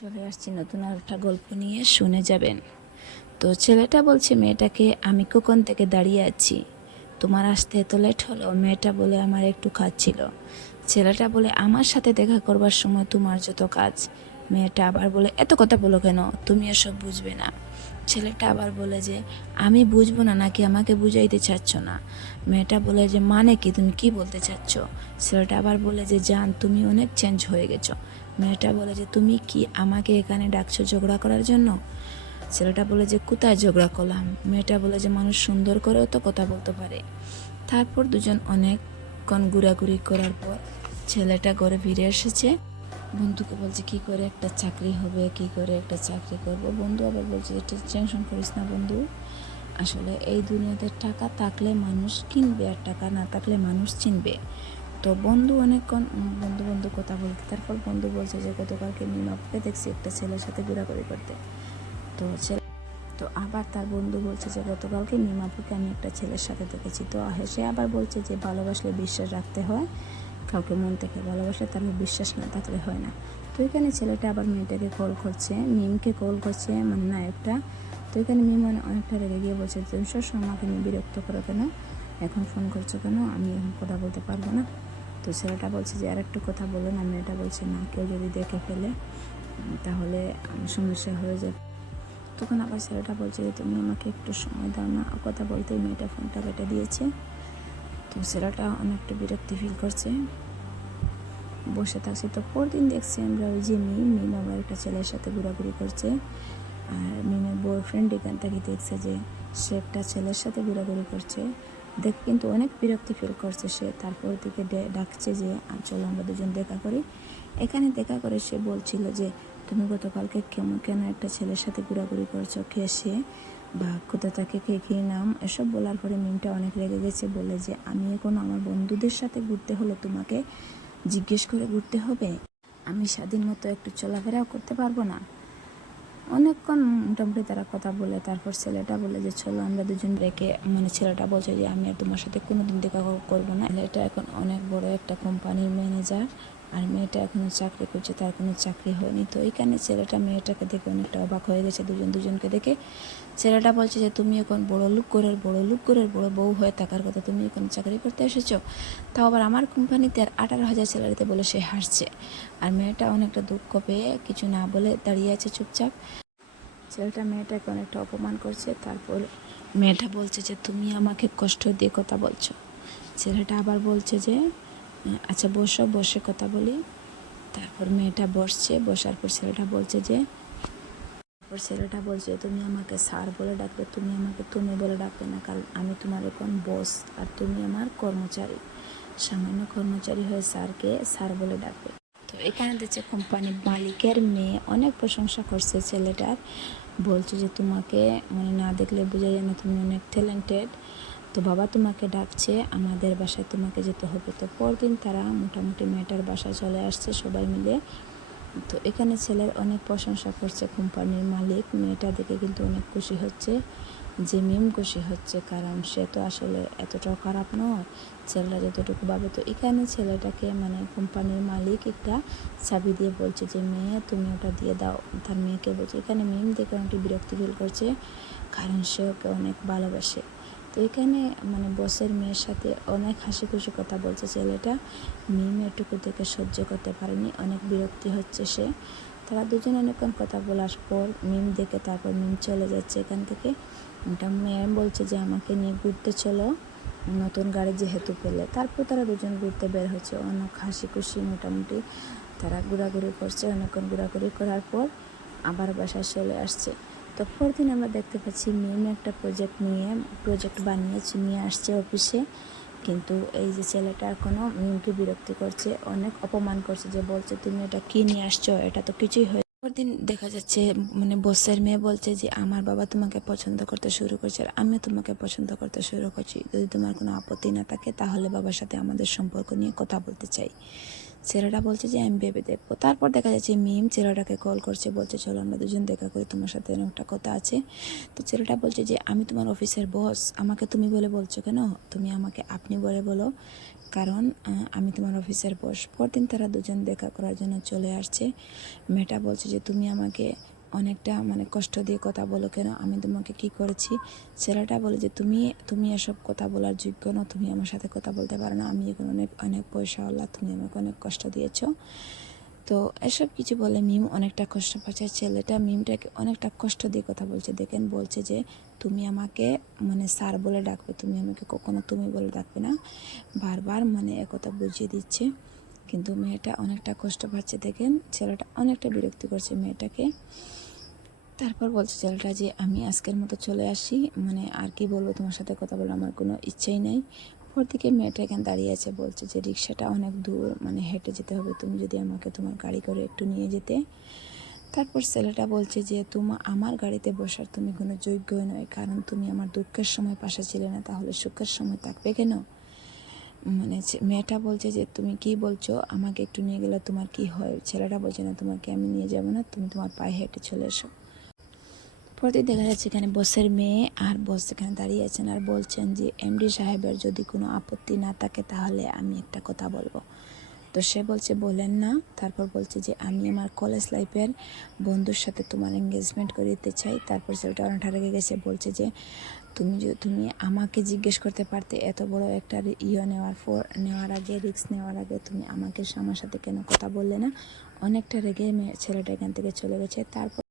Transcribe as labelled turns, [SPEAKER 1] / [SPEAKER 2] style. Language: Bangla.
[SPEAKER 1] চলে আসছি নতুন আর একটা গল্প নিয়ে, শুনে যাবেন। তো ছেলেটা বলছে, মেয়েটাকে আমি কখন থেকে দাঁড়িয়ে আছি? তোমার আসতে এত লেট হলো, মেয়েটা বলে আমার একটু কাজ ছিল। ছেলেটা বলে, আমার সাথে দেখা করবার সময় তোমার যত কাজ। মেয়েটা আবার বলে, এত কথা বলো কেন? তুমি এসব বুঝবে না। ছেলেটা আবার বলে যে, আমি বুঝব না, নাকি আমাকে বুঝাইতে চাচ্ছ না? মেয়েটা বলে যে মানে কি? তুমি কি বলতে চাচ্ছ? ছেলেটা আবার বলে যে, জান, তুমি অনেক চেঞ্জ হয়ে গেছো। মেয়েটা বলে যে, তুমি কি আমাকে এখানে ডাকছো ঝগড়া করার জন্য? ছেলেটা বলে যে, কোথায় ঝগড়া করলাম? মেয়েটা বলে যে, মানুষ সুন্দর করেও তো কথা বলতে পারে। তারপর দুজন অনেকক্ষণ ঘোরাঘুরি করার পর ছেলেটা ঘরে ফিরে এসেছে। বন্ধুকে বলছে, কি করে একটা চাকরি হবে? কি করে একটা চাকরি করব? বন্ধু আবার বলছে এটা টেনশন করিস না বন্ধু। আসলে এই দুনিয়াতে টাকা থাকলে মানুষ কিনবে আর টাকা না থাকলে মানুষ চিনবে। তো বন্ধু অনেকক্ষণ বন্ধু বন্ধু কথা বলতে, তারপর বন্ধু বলছে যে গতকালকে মিমাপুকে দেখছি একটা ছেলের সাথে ঘোরাঘুরি করতে। তো ছেলে, তো আবার তার বন্ধু বলছে যে গতকালকে মিমাপুকে আমি একটা ছেলের সাথে দেখেছি। তো সে আবার বলছে যে ভালোবাসলে বিশ্বাস রাখতে হয়, কাউকে মন থেকে ভালোবাসলে তার বিশ্বাস না থাকলে হয় না। তো এখানে ছেলেটা আবার মেয়েটাকে কল করছে, মিমকে কল করছে মানে নায়কটা তো এখানে মিম অনে- অনেকটা রেগে গিয়ে বলছে, তুমি সবসময় আমাকে নিয়ে বিরক্ত করো কেন? এখন ফোন করছ কেন? আমি এখন কথা বলতে পারব না। তো ছেলেটা বলছে যে আর একটু কথা বলো না মেয়েটা বলছে, না, কেউ যদি দেখে ফেলে, তাহলে সমস্যা হয়ে যাবে। তখন আবার ছেলেটা বলছে যে, তুমি আমাকে একটু সময় দাও না। কথা বলতে মেয়েটা ফোনটা কেটে দিয়েছে। তো ছেলেটা অনেকটা বিরক্তি ফিল করছে। বসে থাকছে। তো পরদিন দেখছি আমরা ওই যে মিম মিম আবার একটা ছেলের সাথে ঘোরাঘুরি করছে। আর মিমের বয়ফ্রেন্ড এখান থেকে দেখছে যে, সে একটা ছেলের সাথে ঘোরাঘুরি করছে। দেখ কিন্তু অনেক বিরক্তি ফিল করছে সে। তারপর দিকে ডাকছে যে চলো আমরা দুজন দেখা করি। এখানে দেখা করে সে বলছিল যে, তুমি গতকালকে কেমন কেন একটা ছেলের সাথে ঘোরাঘুরি করছ? কে সে? বা কোথা থেকে কে কী নাম? এসব বলার পরে মিমটা অনেক রেগে গেছে, বলে যে, আমি এখন আমার বন্ধুদের সাথে ঘুরতে হলে তোমাকে জিজ্ঞেস করে ঘুরতে হবে। আমি স্বাধীন মতো একটু চলাফেরাও করতে পারব না। অনেকক্ষণ মোটামুটি তারা কথা বলে, তারপর ছেলেটা বলে যে, চলো আমরা দুজন রেখে মানে ছেলেটা বলছে যে, আমি আর তোমার সাথে কোনোদিন দেখা করব না। এটা এখন অনেক বড় একটা কোম্পানির ম্যানেজার আর মেয়েটা এখনও চাকরি করছে তার কোনো চাকরি হয়নি। তো এখানে ছেলেটা মেয়েটাকে দেখে অনেকটা অবাক হয়ে গেছে দুজন দুজনকে দেখে। ছেলেটা বলছে যে তুমি এখন বড় লোক করে বড় লোক করে বড় বউ হয়ে থাকার কথা তুমি এখন চাকরি করতে এসেছ? তাও আবার আমার কোম্পানিতে আর আঠারো হাজার স্যালারিতে বলে সে হাসছে আর মেয়েটা অনেকটা দুঃখ পেয়ে কিছু না বলে দাঁড়িয়ে আছে চুপচাপ। ছেলেটা মেয়েটাকে অনেকটা অপমান করছে তারপর মেয়েটা বলছে যে তুমি আমাকে কষ্ট দিয়ে কথা বলছো। ছেলেটা আবার বলছে যে "উম, আচ্ছা বসো, বসে কথা বলি। তারপর মেয়েটা বসছে, বসার পর ছেলেটা বলছে যে, তারপর ছেলেটা বলছে, তুমি আমাকে স্যার বলে ডাকবে, তুমি আমাকে তুমি বলে ডাকবে না, কারণ আমি তোমার এখন বস আর তুমি আমার কর্মচারী। সামান্য কর্মচারী হয়ে স্যারকে স্যার বলে ডাকবে। তো এখানে দেখছে কোম্পানির মালিকের মেয়ে অনেক প্রশংসা করছে ছেলেটার। বলছে যে, তোমাকে মানে না দেখলে বোঝা যায় না তুমি অনেক ট্যালেন্টেড তো বাবা তোমাকে ডাকছে, আমাদের বাসায় তোমাকে যেতে হবে। তো পরদিন তারা মোটামুটি মেয়েটার বাসায় চলে আসছে সবাই মিলে। তো এখানে ছেলের অনেক প্রশংসা করছে কোম্পানির মালিক। মেয়েটা দেখে কিন্তু অনেক খুশি হচ্ছে, যে মিম খুশি হচ্ছে, কারণ সে তো আসলে এতটাও খারাপ নয়, ছেলেরা যতটুকু পাবে তো এখানে ছেলেটাকে মানে কোম্পানির মালিক একটা চাবি দিয়ে বলছে যে, মেয়ে, তুমি ওটা দিয়ে দাও। তার মেয়েকে বলছে, এখানে মিম দেখে অনেকটি বিরক্তি ফিল করছে, কারণ সে ওকে অনেক ভালোবাসে। তো এখানে মানে বসের মেয়ের সাথে অনেক হাসি খুশি কথা বলছে। ছেলেটা মিম এটুকু দেখে সহ্য করতে পারেনি, অনেক বিরক্তি হচ্ছে সে। তারা দুজন অনেকক্ষণ কথা বলার পর মিম দেখে তারপর মিম চলে যাচ্ছে এখান থেকে। ওটা ম্যাম বলছে যে, আমাকে নিয়ে ঘুরতে চলো, নতুন গাড়ি যেহেতু পেলে। তারপর তারা দুজন ঘুরতে বের হচ্ছে। অনেক হাসি খুশি মোটামুটি। তারা ঘোরাঘুরি করছে, অনেকক্ষণ ঘোরাঘুরি করার পর আবার বাসায় চলে আসছে। তো পরদিন আমরা দেখতে পাচ্ছি মিম একটা প্রজেক্ট নিয়ে প্রজেক্ট বানিয়েছে, নিয়ে আসছে অফিসে কিন্তু এই যে ছেলেটা এখনও মিমকে বিরক্তি করছে, অনেক অপমান করছে যে বলছে, তুমি এটা কী নিয়ে আসছো? এটা তো কিছুই হয় পরদিন দেখা যাচ্ছে মানে বসের মেয়ে বলছে যে, আমার বাবা তোমাকে পছন্দ করতে শুরু করছে আর আমিও তোমাকে পছন্দ করতে শুরু করছি। যদি তোমার কোনো আপত্তি না থাকে, তাহলে বাবার সাথে আমাদের সম্পর্ক নিয়ে কথা বলতে চাই। ছেলেটা বলছে যে, আমি ভেবে দেখব। তারপর দেখা যাচ্ছে মিম ছেলেটাকে কল করছে, বলছে, চলো আমরা দুজন দেখা করি, তোমার সাথে এরকম একটা কথা আছে। তো ছেলেটা বলছে যে, আমি তোমার অফিসের বস আমাকে তুমি বলে বলছো কেন? তুমি আমাকে আপনি বলে বলো। কারণ আমি তোমার অফিসের বস পরদিন তারা দুজন দেখা করার জন্য চলে আসছে। মেয়েটা বলছে যে, তুমি আমাকে অনেকটা মানে কষ্ট দিয়ে কথা বলো কেন? আমি তোমাকে কি করেছি? ছেলেটা বলে যে, তুমি তুমি এসব কথা বলার যোগ্য না। তুমি আমার সাথে কথা বলতে পারো না। আমি এখন অনেক অনেক পয়সাওয়ালা তুমি আমাকে অনেক কষ্ট দিয়েছ। তো এসব কিছু বলে মিম অনেকটা কষ্ট পাচ্ছে। ছেলেটা মিমটাকে অনেকটা কষ্ট দিয়ে কথা বলছে। দেখেন, বলছে যে, তুমি আমাকে মানে স্যার বলে ডাকবে। তুমি আমাকে কখনো তুমি বলে ডাকবে না। বারবার মানে একথা বুঝিয়ে দিচ্ছে। কিন্তু মেয়েটা অনেকটা কষ্ট পাচ্ছে। দেখেন, ছেলেটা অনেকটা বিরক্তি করছে মেয়েটাকে। তারপর বলছে ছেলেটা যে, আমি আজকের মতো চলে আসি মানে আর কি বলব তোমার সাথে কথা বলে আমার কোনো ইচ্ছেই নেই। দিকে মেয়েটা এখানে দাঁড়িয়ে আছে, বলছে যে রিক্সাটা অনেক দূর মানে হেঁটে যেতে হবে, তুমি যদি আমাকে তোমার গাড়ি করে একটু নিয়ে যেতে। তারপর ছেলেটা বলছে যে, তোমা, আমার গাড়িতে বসার তুমি কোনো যোগ্যই নয়, কারণ তুমি আমার দুঃখের সময় পাশে ছিলে না, তাহলে সুখের সময় থাকবে কেন? মানে মেয়েটা বলছে যে, তুমি কি বলছো? আমাকে একটু নিয়ে গেলে তোমার কি হয়? ছেলেটা বলছে, না, তোমাকে আমি নিয়ে যাব না, তুমি তোমার পায়ে হেঁটে চলে এসো। পরে দেখা যাচ্ছে এখানে বসের মেয়ে আর বস এখানে দাঁড়িয়ে আছেন আর বলছেন যে এমডি সাহেবের যদি কোনো আপত্তি না থাকে তাহলে আমি একটা কথা বলব। তো সে বলছে, বলেন না। তারপর বলছে যে, আমি আমার কলেজ লাইফের বন্ধুর সাথে তোমার এঙ্গেজমেন্ট করে দিতে চাই। তারপর সেটা অনেকটা রেগে গেছে, বলছে যে, তুমি তুমি আমাকে জিজ্ঞেস করতে পারতে এত বড় একটা ইয়ে নেওয়ার পর নেওয়ার আগে রিস্ক নেওয়ার আগে তুমি আমাকে আমার সাথে কেন কথা বললে না? অনেকটা রেগে মেয়ে, ছেলেটা এখান থেকে চলে গেছে। তারপর